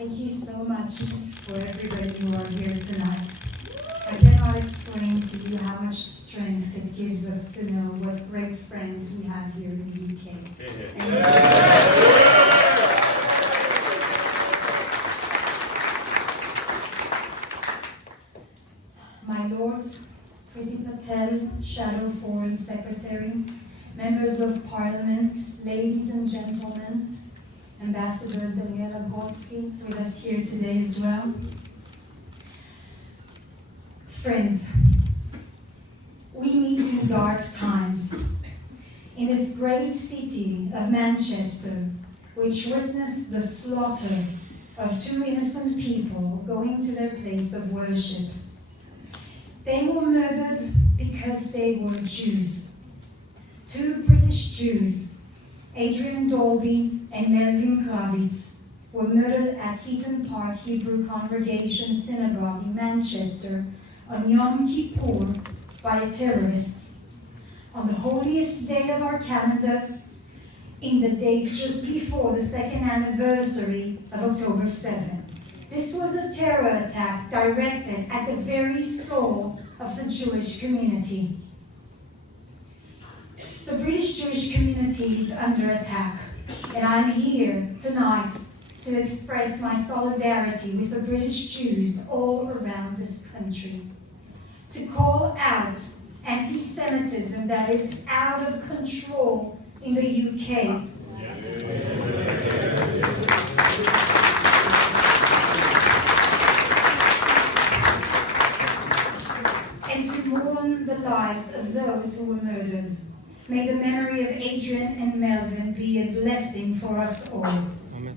Thank you so much for everybody who are here tonight. I cannot explain to you how much strength it gives us to know what great friends we have here in the UK. My Lords, Priti Patel, Shadow Foreign Secretary, Members of Parliament, ladies and gentlemen, Ambassador Daniela Gotsky with us here today as well. Friends, we meet in dark times. In this great city of Manchester, which witnessed the slaughter of 2 innocent people going to their place of worship. They were murdered because they were Jews. 2 British Jews, Adrian Dolby and Melvin Kravitz, were murdered at Heaton Park Hebrew Congregation Synagogue in Manchester on Yom Kippur by terrorists, on the holiest day of our calendar, in the days just before the 2nd anniversary of October 7. This was a terror attack directed at the very soul of the Jewish community. The British Jewish community is under attack, and I'm here tonight to express my solidarity with the British Jews all around this country, to call out anti-Semitism that is out of control in the UK. And to mourn the lives of those who were murdered. May the memory of Adrian and Melvin be a blessing for us all. Amen.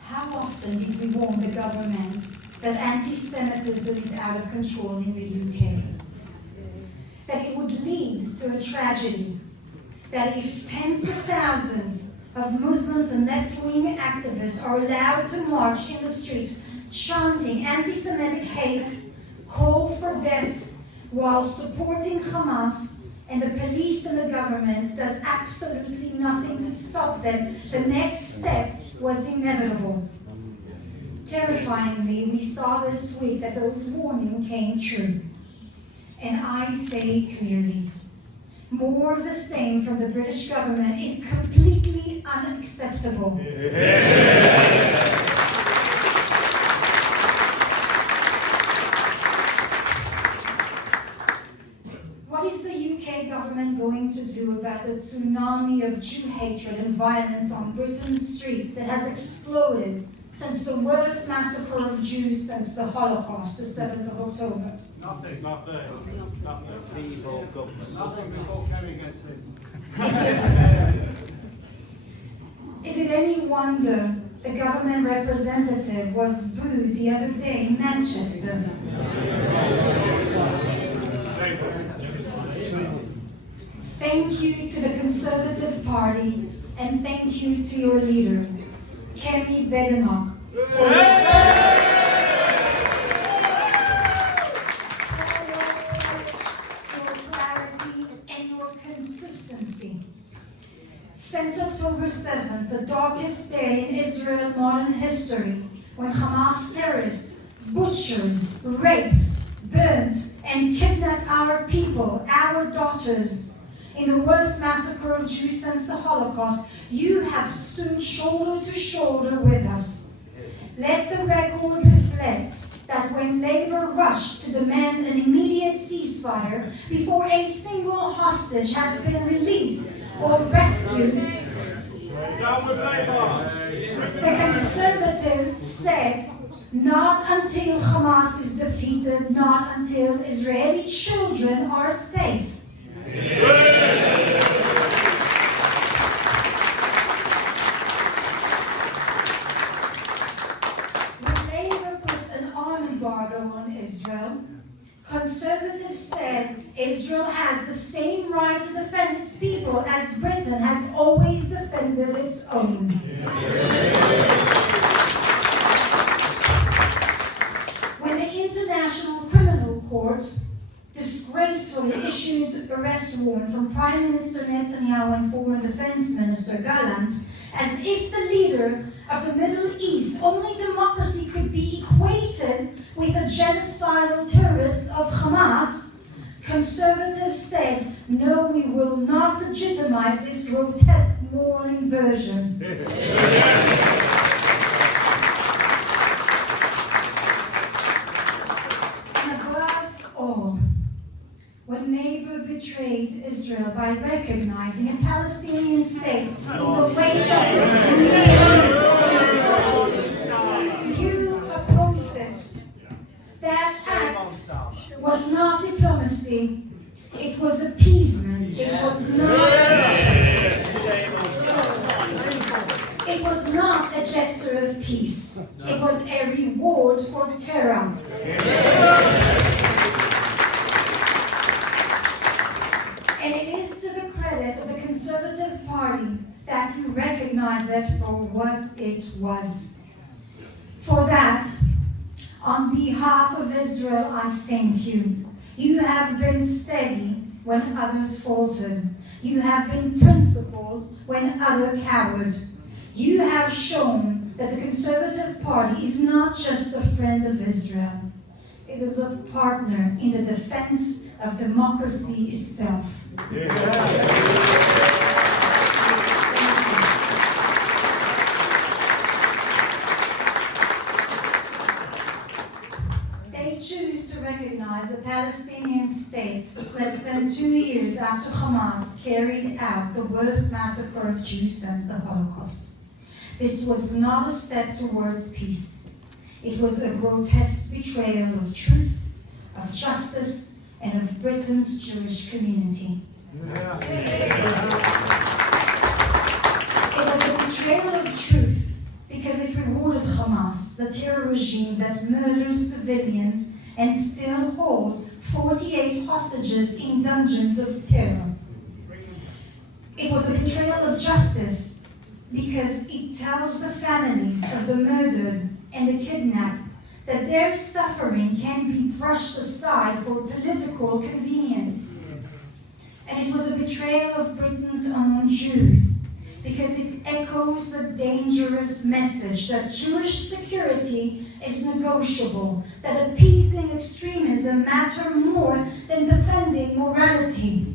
How often did we warn the government that anti-Semitism is out of control in the UK? That it would lead to a tragedy. That if tens of thousands of Muslims and left-wing activists are allowed to march in the streets chanting anti-Semitic hate, call for death, while supporting Hamas, and the police and the government does absolutely nothing to stop them, the next step was inevitable. Terrifyingly, we saw this week that those warnings came true. And I say clearly, more of the same from the British government is completely unacceptable. What is the UK government going to do about the tsunami of Jew hatred and violence on Britain's street that has exploded since the worst massacre of Jews since the Holocaust, the 7th of October? Nothing. Evil government. Nothing before coming against him. Is it any wonder the government representative was booed the other day in Manchester? Thank you to the Conservative Party, and thank you to your leader, Kemi Badenoch, for your clarity and your consistency. Since October 7th, the darkest day in Israel modern history, when Hamas terrorists butchered, raped, burned, and kidnapped our people, our daughters, in the worst massacre of Jews since the Holocaust, you have stood shoulder to shoulder with us. Let the record reflect that when Labour rushed to demand an immediate ceasefire before a single hostage has been released or rescued, the Conservatives said, not until Hamas is defeated, not until Israeli children are safe. When Labour put an arm embargo on Israel, Conservatives said Israel has the same right to defend its people as Britain has always defended its own. When the International Criminal Court disgracefully issued arrest warrant from Prime Minister Netanyahu and former Defense Minister Gallant, as if the leader of the Middle East, only democracy could be equated with the genocidal terrorists of Hamas, conservatives said, no, we will not legitimize this grotesque moral inversion. And above all, when Labour betrayed Israel by recognizing a Palestinian state in the wake of the you opposed it. That act was not diplomacy, it was appeasement, it was not a gesture of peace, it was a reward for terror. And it is to the credit of the Conservative Party that you recognize it for what it was. For that, on behalf of Israel, I thank you. You have been steady when others faltered. You have been principled when others cowered. You have shown that the Conservative Party is not just a friend of Israel. It is a partner in the defense of democracy itself. They choose to recognize the Palestinian state less than 2 years after Hamas carried out the worst massacre of Jews since the Holocaust. This was not a step towards peace. It was a grotesque betrayal of truth, of justice, and of Britain's Jewish community. It was a betrayal of truth because it rewarded Hamas, the terror regime that murders civilians and still hold 48 hostages in dungeons of terror. It was a betrayal of justice because it tells the families of the murdered and the kidnapped that their suffering can be brushed aside for political convenience. And it was a betrayal of Britain's own Jews, because it echoes the dangerous message that Jewish security is negotiable, that appeasing extremism matters more than defending morality.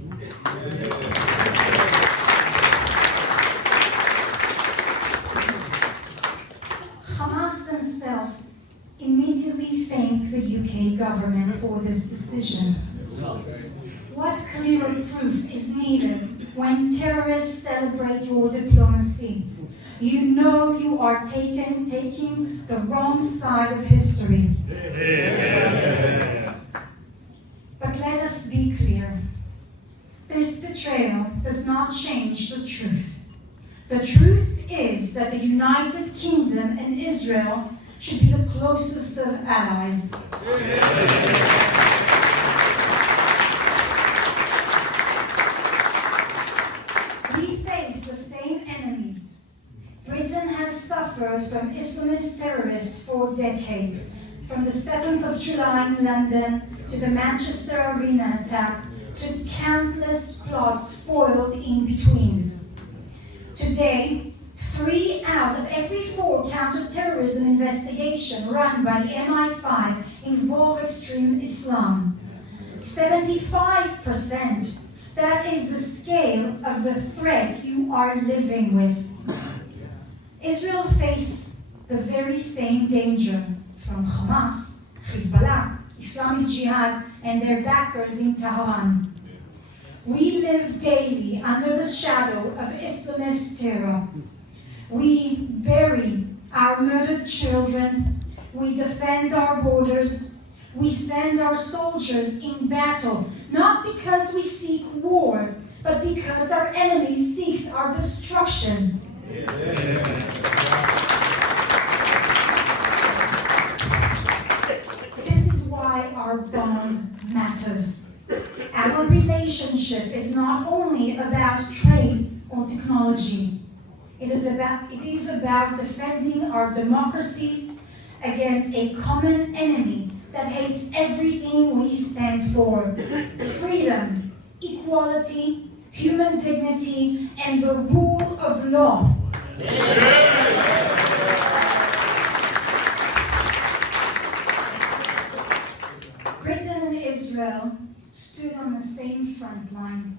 Hamas themselves immediately thank the UK government for this decision. What clearer proof is needed when terrorists celebrate your diplomacy? You know you are taking the wrong side of history. But let us be clear. This betrayal does not change the truth. The truth is that the United Kingdom and Israel should be the closest of allies. We face the same enemies. Britain has suffered from Islamist terrorists for decades, from the 7th of July in London to the Manchester Arena attack to countless plots foiled in between. Today, 3 out of every 4 counter-terrorism investigations run by MI5 involve extreme Islam. 75%. That is the scale of the threat you are living with. Israel faces the very same danger from Hamas, Hezbollah, Islamic Jihad, and their backers in Tehran. We live daily under the shadow of Islamist terror. We bury our murdered children. We defend our borders. We send our soldiers in battle, not because we seek war, but because our enemy seeks our destruction. This is why our bond matters. Our relationship is not only about trade or technology. It is about defending our democracies against a common enemy that hates everything we stand for: freedom, equality, human dignity, and the rule of law. Israel stood on the same front line.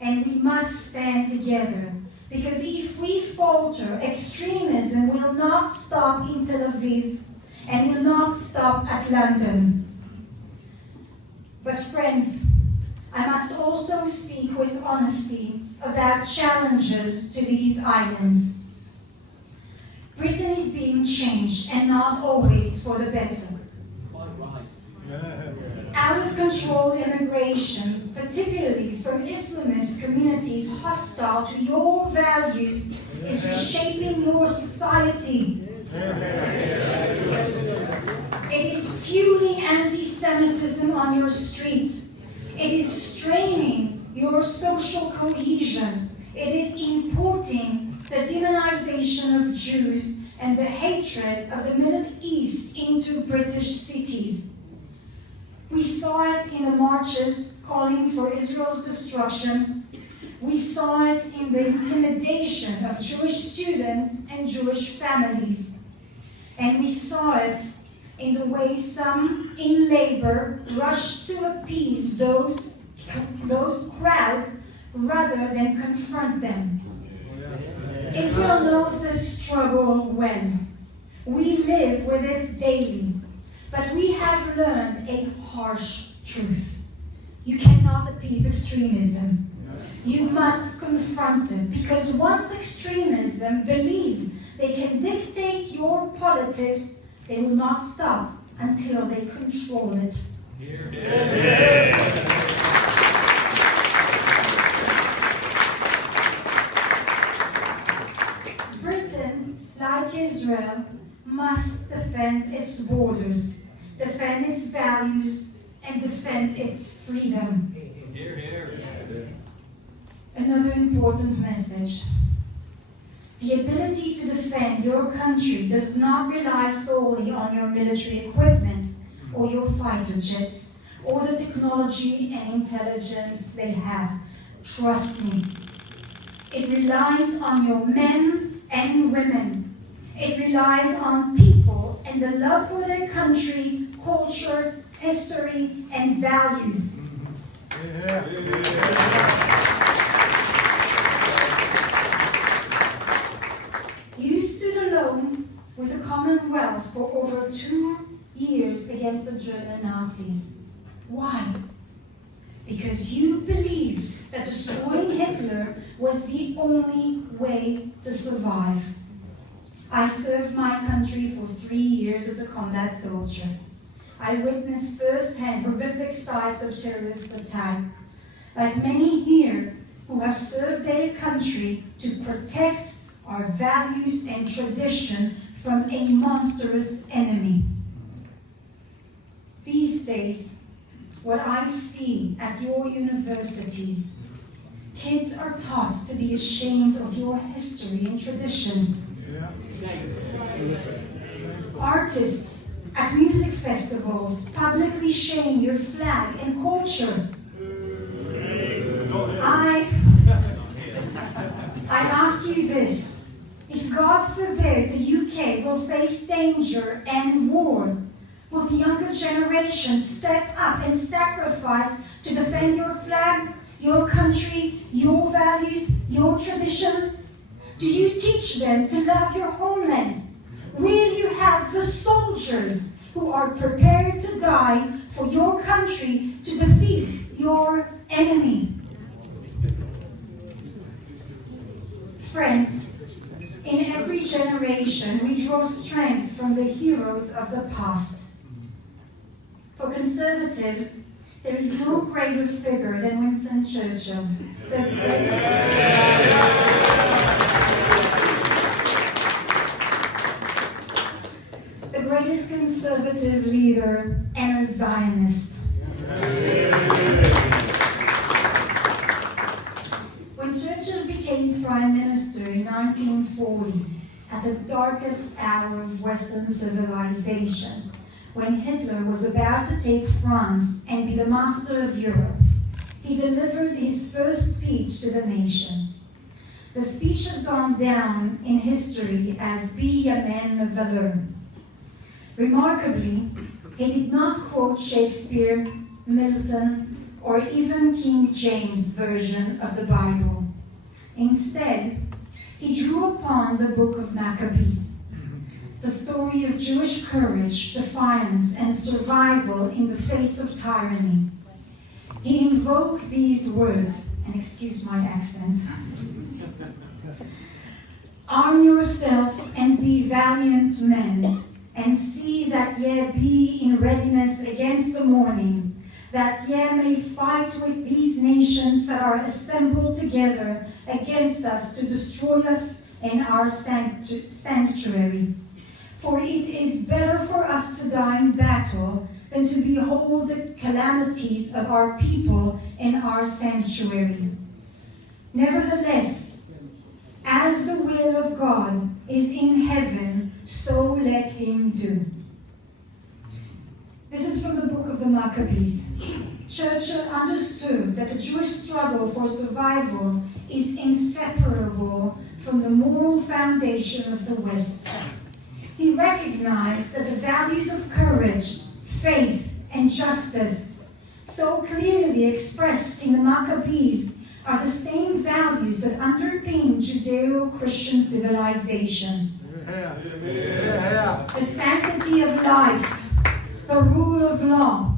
And we must stand together, because if we falter, extremism will not stop in Tel Aviv and will not stop at London. But friends, I must also speak with honesty about challenges to these islands. Britain is being changed, and not always for the better. Out of control immigration, particularly from Islamist communities hostile to your values, is reshaping your society. It is fueling anti-Semitism on your street. It is straining your social cohesion. It is importing the demonization of Jews and the hatred of the Middle East into British cities. We saw it in the marches calling for Israel's destruction. We saw it in the intimidation of Jewish students and Jewish families. And we saw it in the way some in labor rushed to appease those crowds rather than confront them. Israel knows this struggle well. We live with it daily. But we have learned a harsh truth. You cannot appease extremism. You must confront it, because once extremism believe they can dictate your politics, they will not stop until they control it. Britain, like Israel, must defend its borders, defend its values, and defend its freedom. Another important message. The ability to defend your country does not rely solely on your military equipment or your fighter jets or the technology and intelligence they have. Trust me. It relies on your men and women. It relies on people and the love for their country, culture, history, and values. You stood alone with the Commonwealth for over 2 years against the German Nazis. Why? Because you believed that destroying Hitler was the only way to survive. I served my country for 3 years as a combat soldier. I witnessed firsthand horrific sights of terrorist attack. Like many here who have served their country to protect our values and tradition from a monstrous enemy. These days, what I see at your universities, kids are taught to be ashamed of your history and traditions. Artists at music festivals publicly shame your flag and culture. I ask you this: if God forbid the UK will face danger and war, will the younger generation step up and sacrifice to defend your flag, your country, your values, your tradition? Do you teach them to love your homeland? Will you have the soldiers who are prepared to die for your country to defeat your enemy? Friends, in every generation we draw strength from the heroes of the past. For conservatives, there is no greater figure than Winston Churchill, the greatest conservative leader and a Zionist. When Churchill became Prime Minister in 1940, at the darkest hour of Western civilization, when Hitler was about to take France and be the master of Europe, he delivered his first speech to the nation. The speech has gone down in history as "Be a man of valor." Remarkably, he did not quote Shakespeare, Milton, or even King James Version of the Bible. Instead, he drew upon the book of Maccabees, the story of Jewish courage, defiance, and survival in the face of tyranny. He invoked these words, and excuse my accent, "Arm yourself and be valiant men, and see that ye be in readiness against the morning, that ye may fight with these nations that are assembled together against us to destroy us in our sanctuary. For it is better for us to die in battle than to behold the calamities of our people in our sanctuary. Nevertheless, as the will of God is in heaven, so let him do." This is from the book of the Maccabees. Churchill understood that the Jewish struggle for survival is inseparable from the moral foundation of the West. He recognized that the values of courage, faith, and justice, so clearly expressed in the Maccabees, are the same values that underpin Judeo-Christian civilization. The sanctity of life, the rule of law,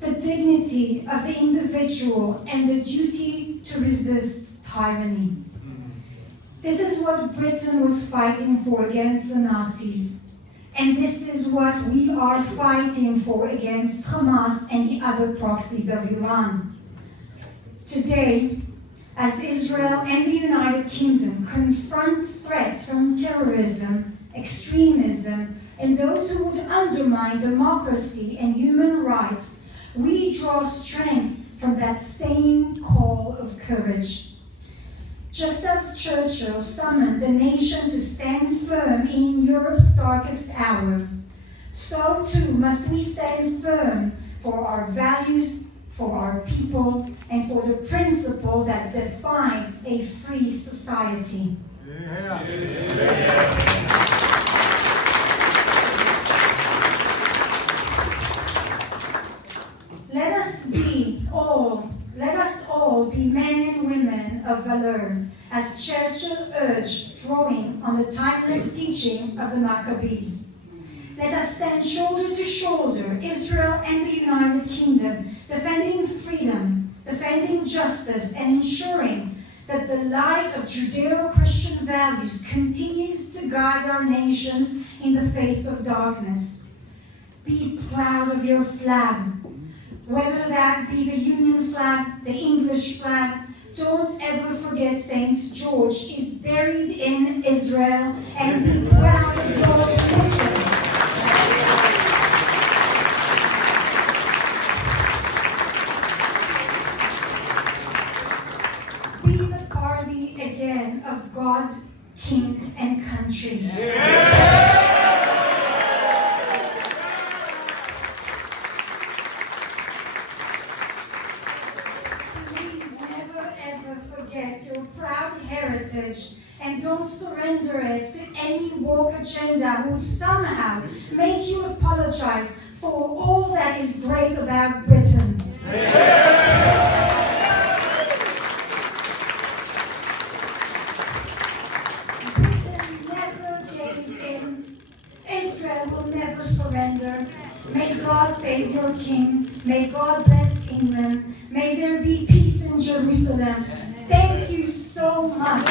the dignity of the individual, and the duty to resist tyranny. This is what Britain was fighting for against the Nazis, and this is what we are fighting for against Hamas and the other proxies of Iran. Today, as Israel and the United Kingdom confront threats from terrorism, extremism, and those who would undermine democracy and human rights, we draw strength from that same call of courage. Just as Churchill summoned the nation to stand firm in Europe's darkest hour, so too must we stand firm for our values, for our people, and for the principle that define a free society. Let us all be men and women of valor, as Churchill urged, drawing on the timeless teaching of the Maccabees. Let us stand shoulder to shoulder, Israel and the United Kingdom, defending freedom, defending justice, and ensuring that the light of Judeo-Christian values continues to guide our nations in the face of darkness. Be proud of your flag, whether that be the Union flag, the English flag. Don't ever forget St. George is buried in Israel, and be proud of your religion. Be the party again of God, King, and country. Forget your proud heritage, and don't surrender it to any woke agenda who would somehow make you apologize for all that is great about Britain. Britain never gave in. Israel will never surrender. May God save your king. May God bless England. May there be peace in Jerusalem. Thank you so much.